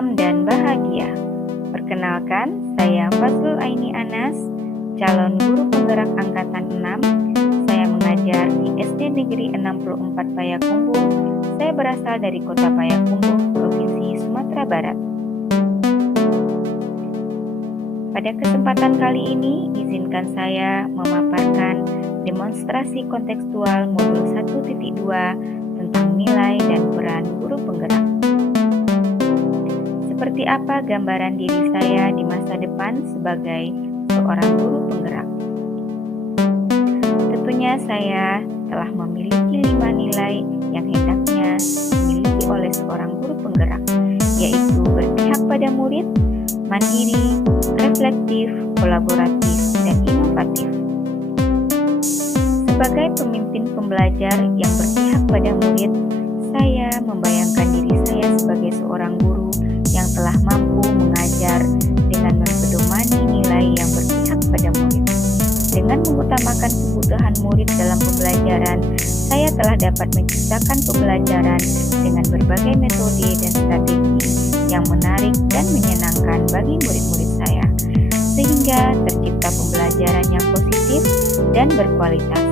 salam dan bahagia. Perkenalkan, saya Fazlul Aini Anas, calon guru penggerak angkatan 6. Saya mengajar di SD Negeri 64 Payakumbuh. Saya berasal dari Kota Payakumbuh, Provinsi Sumatera Barat. Pada kesempatan kali ini, izinkan saya memaparkan demonstrasi kontekstual modul 1.2 tentang nilai dan peran guru penggerak. Seperti apa gambaran diri saya di masa depan sebagai seorang guru penggerak? Tentunya saya telah memiliki 5 nilai yang hendaknya dimiliki oleh seorang guru penggerak, yaitu berpihak pada murid, mandiri, reflektif, kolaboratif, dan inovatif. Sebagai pemimpin pembelajar yang berpihak pada murid, saya membayangkan diri saya sebagai seorang guru yang telah mampu mengajar dengan berpedomani nilai yang berpihak pada murid. Dengan mengutamakan kebutuhan murid dalam pembelajaran, saya telah dapat menciptakan pembelajaran dengan berbagai metode dan strategi yang menarik dan menyenangkan bagi murid-murid saya, sehingga tercipta pembelajaran yang positif dan berkualitas.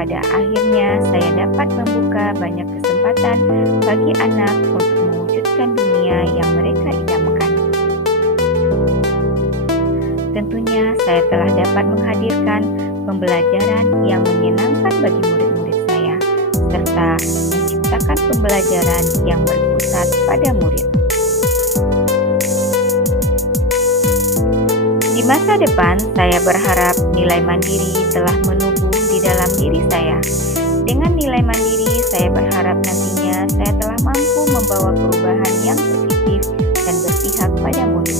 Pada akhirnya, saya dapat membuka banyak kesempatan bagi anak untuk mewujudkan dunia yang mereka idamkan. Tentunya, saya telah dapat menghadirkan pembelajaran yang menyenangkan bagi murid-murid saya, serta menciptakan pembelajaran yang berpusat pada murid. Di masa depan, saya berharap nilai mandiri telah menumbuh di dalam diri saya. Dengan nilai mandiri, saya berharap nantinya saya telah mampu membawa perubahan yang positif dan berpihak pada murid.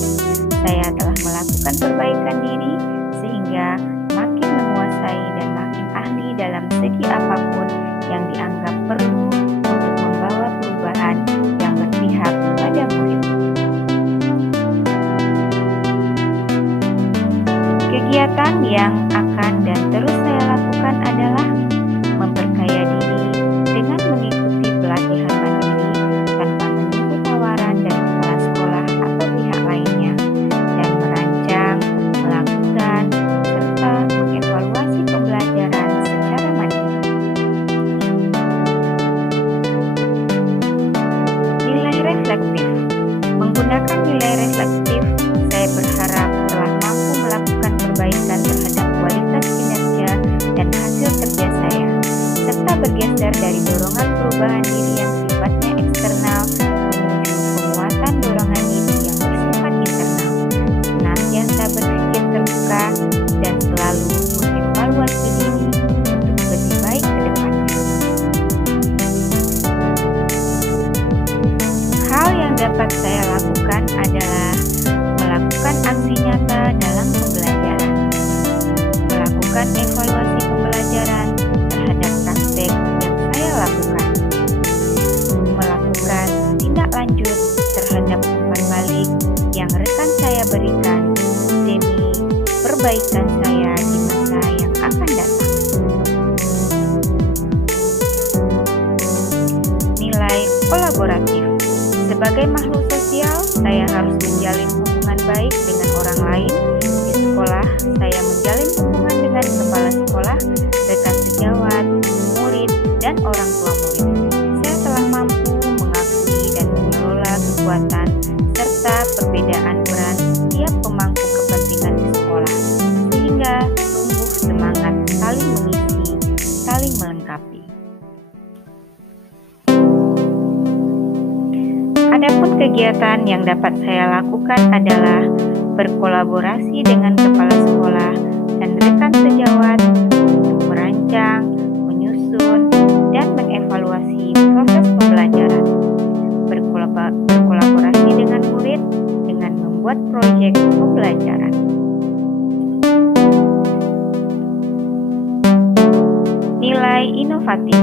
Saya telah melakukan perbaikan diri sehingga makin menguasai dan makin ahli dalam segi apapun yang dianggap perlu untuk membawa perubahan yang berpihak pada murid. Kegiatan yang akan dan terus saya lakukan adalah memperkaya diri dengan mengikuti pelatihan mandiri tanpa menunggu tawaran dari kepala sekolah atau pihak lainnya, dan merancang, melakukan, serta mengevaluasi pembelajaran secara mandiri. Nilai reflektif. Menggunakan nilai reflektif, saya berharap telah mampu melakukan perbaikan terhadap kualitas kinerja dan hasil kerja saya, serta bergeser dari dorongan perubahan diri yang sifatnya eksternal menuju penguatan dorongan diri yang bersifat internal. Senantiasa berpikir terbuka dan selalu mengevaluasi diri untuk lebih baik ke depannya. Hal yang dapat saya lakukan adalah melakukan aksi nyata dalam pembelajaran, melakukan evaluasi pembelajaran terhadap praktek yang saya lakukan, melakukan tindak lanjut terhadap umpan balik yang rekan saya berikan demi perbaikan saya di masa yang akan datang. Nilai kolaboratif. Sebagai makhluk sosial, saya harus menjalin hubungan baik dengan orang lain. Di sekolah, saya menjalin hubungan dengan kepala sekolah, rekan sejawat, murid, dan orang tua murid. Saya telah mampu mengakui dan mengelola kekuatan serta perbedaan peran setiap pemangku kepentingan di sekolah, sehingga tumbuh semangat saling mengisi, saling melengkapi. Adapun kegiatan yang dapat saya lakukan adalah berkolaborasi dengan kepala sekolah dan rekan sejawat untuk merancang, menyusun, dan mengevaluasi proses pembelajaran. Berkolaborasi dengan murid dengan membuat proyek pembelajaran. Nilai inovatif.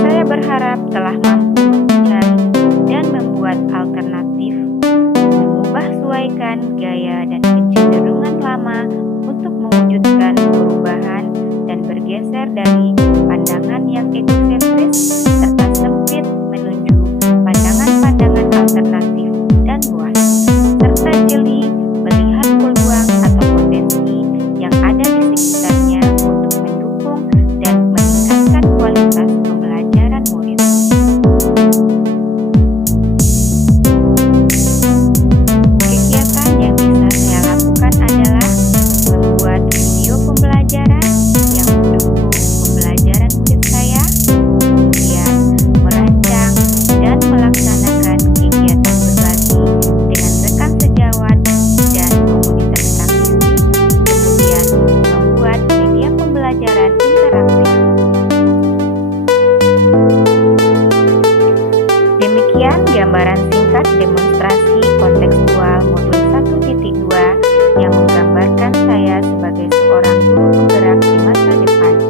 Saya berharap telah mampu mencari dan membuat alternatif, mengubah-suaikan gaya dan kecenderungan lama untuk mewujudkan perubahan dan bergeser dari pandangan yang egosentris serta sempit menuju pandangan-pandangan alternatif dan luas. gambaran singkat demonstrasi kontekstual modul 1.2 yang menggambarkan saya sebagai seorang guru penggerak di masa depan.